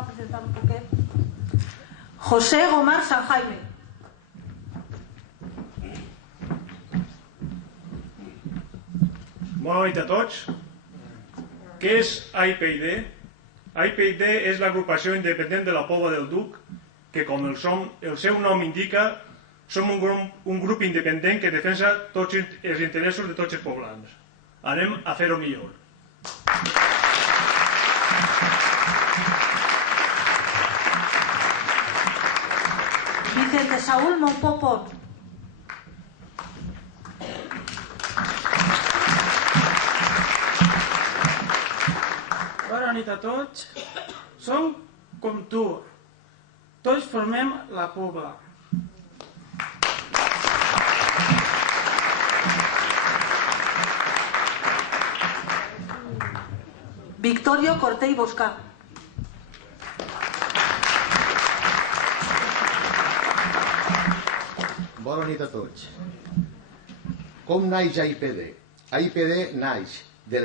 a presentar un poquet. José Gomar San Jaime. Bona nit a tots. Què és AIPID? AIPID és l'agrupació independent de la Pobla del Duc, que com el seu nom indica, som un grup independent que defensa tots els interessos de tots els poblans. Anem a fer-ho millor. Vicente Saúl Montpopón. Bona nit a tots. Som com tu. Tots formem la Pobla. Victorio Cortey Boscà. Bona nit a tots. Com naix AIPD? AIPD naix de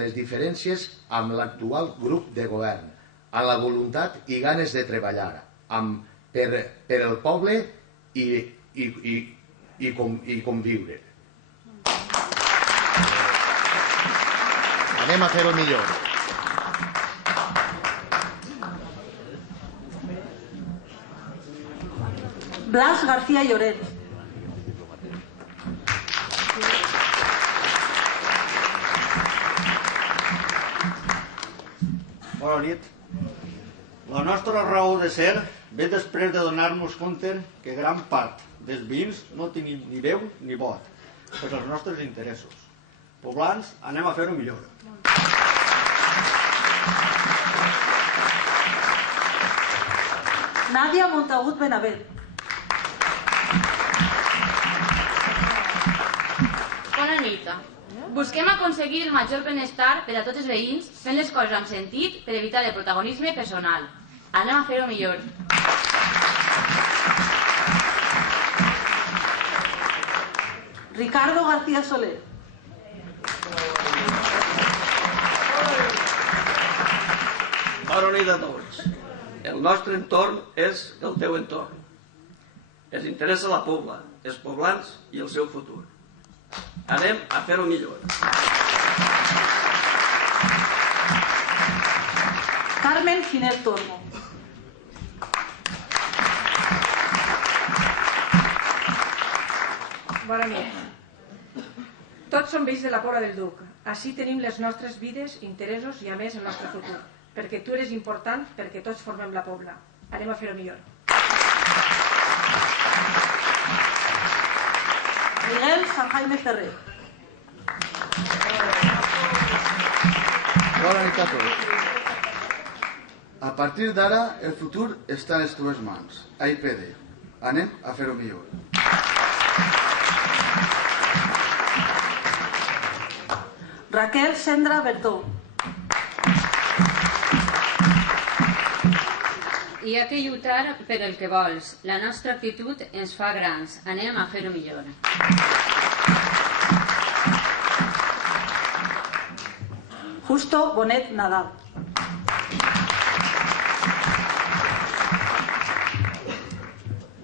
les diferències amb l'actual grup de govern, amb la voluntat i ganes de treballar per el poble i conviure. Anem a fer-ho millor. Blas García Lloret. Bona nit. La nostra raó de ser ve després de donar-nos compte que gran part dels veïns no tenim ni veu ni vot per als nostres interessos. Poblans, anem a fer-ho millor. Nàdia Montagut Benavent. Bona nit. Busquem aconseguir el major benestar per a tots els veïns fent les coses amb sentit per evitar el protagonisme personal. Anem a fer-ho millor. Ricardo García Soler. Bona nit a tots. El nostre entorn és el teu entorn. Ens interessa la Pobla, els poblans i el seu futur. Anem a fer-ho millor. Carmen Ginés Tormo. Bona nit. Tots som vells de la Pobla del Duc. Així tenim les nostres vides, interessos i, a més, el nostre futur. Perquè tu eres important, perquè tots formem la Pobla. Anem a fer-ho millor. Miguel San Jaime Ferrer. Bona nit a tots. A partir d'ara, el futur està a les teves mans. AIPD. Anem a fer-ho millor. Raquel Sendra Bertó. Hi ha que lluitar per el que vols. La nostra actitud ens fa grans. Anem a fer-ho millor. Justo Bonet Nadal.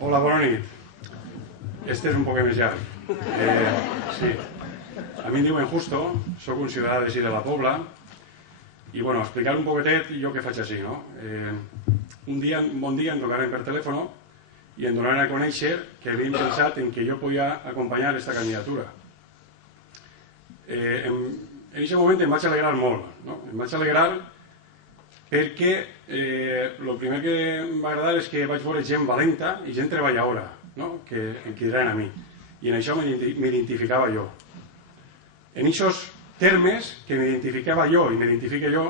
Hola, bona nit. Este és un poc més llarg. Sí. A mi em diuen Justo, soc un ciutadà d'ací de la Pobla, i bueno, explicar un poquetet jo què faig així, no? Un bon dia em trucaran per telèfon i em donaran a conèixer que havien pensat en que jo podia acompanyar aquesta candidatura. En aquest moment em vaig alegrar molt, no? Em vaig alegrar perquè el primer que em va agradar és que vaig veure gent valenta i gent treballadora, no? Que em cridaran a mi, i en això m'identificava jo. En aquests termes que m'identificava jo i m'identifique jo,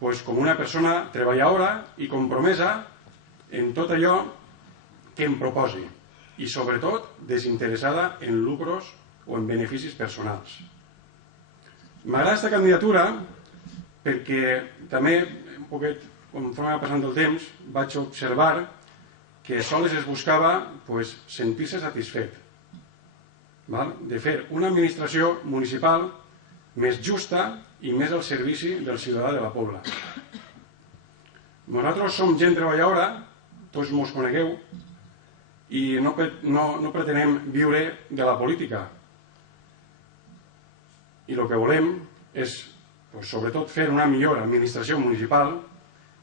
pues com una persona treballadora i compromesa en tot allò que em proposi, i sobretot desinteressada en lucros o en beneficis personals. M'agrada aquesta candidatura perquè també, un poquet, conforme va passant el temps, vaig observar que sols es buscava sentir-se satisfet de fer una administració municipal més justa i més al servici del ciutadà de la Pobla. Nosaltres som gent treballadora, tots mos conegueu, i no pretenem viure de la política. I el que volem és, sobretot, fer una millor administració municipal,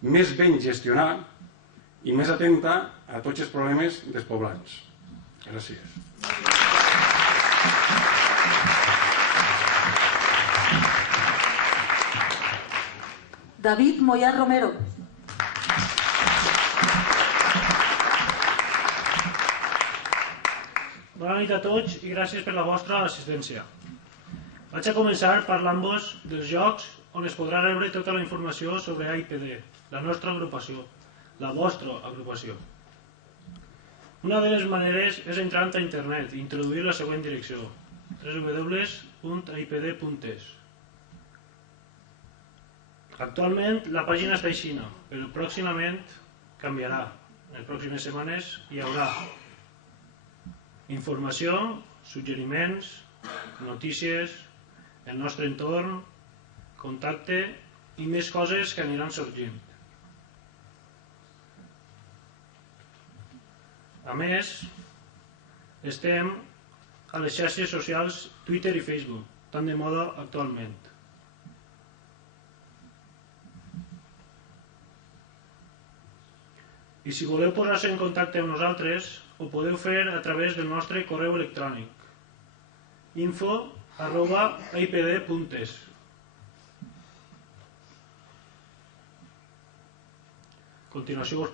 més ben gestionada i més atenta a tots els problemes dels poblats. Gràcies. David Moyà Romero. Bona nit a tots i gràcies per la vostra assistència. Vaig a començar parlant-vos dels llocs on es podrà rebre tota la informació sobre AIPD, la nostra agrupació, la vostra agrupació. Una de les maneres és entrant a internet i introduir la següent direcció: www.aipd.es. Actualment la pàgina està aixina, però pròximament canviarà. En les pròximes setmanes hi haurà informació, suggeriments, notícies, el nostre entorn, contacte i més coses que aniran sorgint. A més, estem a les xarxes socials Twitter i Facebook, tan de moda actualment. I si voleu posar-se en contacte amb nosaltres, ho podeu fer a través del nostre correu electrònic info@aipd.es. A continuació vos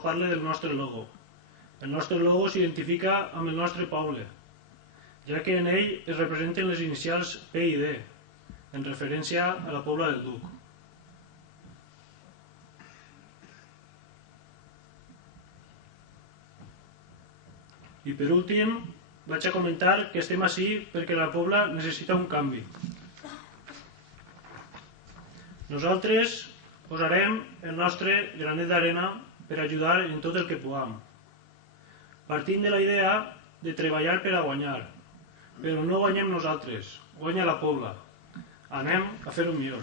parle del nostre logo. El nostre logo s'identifica amb el nostre poble, ja que en ell es representen les inicials P i D, en referència a la Pobla del Duc. I per últim, vaig a comentar que estem ací perquè la Pobla necessita un canvi. Nosaltres posarem el nostre granet d'arena per ajudar en tot el que puguem. Partim de la idea de treballar per a guanyar, però no guanyem nosaltres, guanya la Pobla. Anem a fer-ho millor.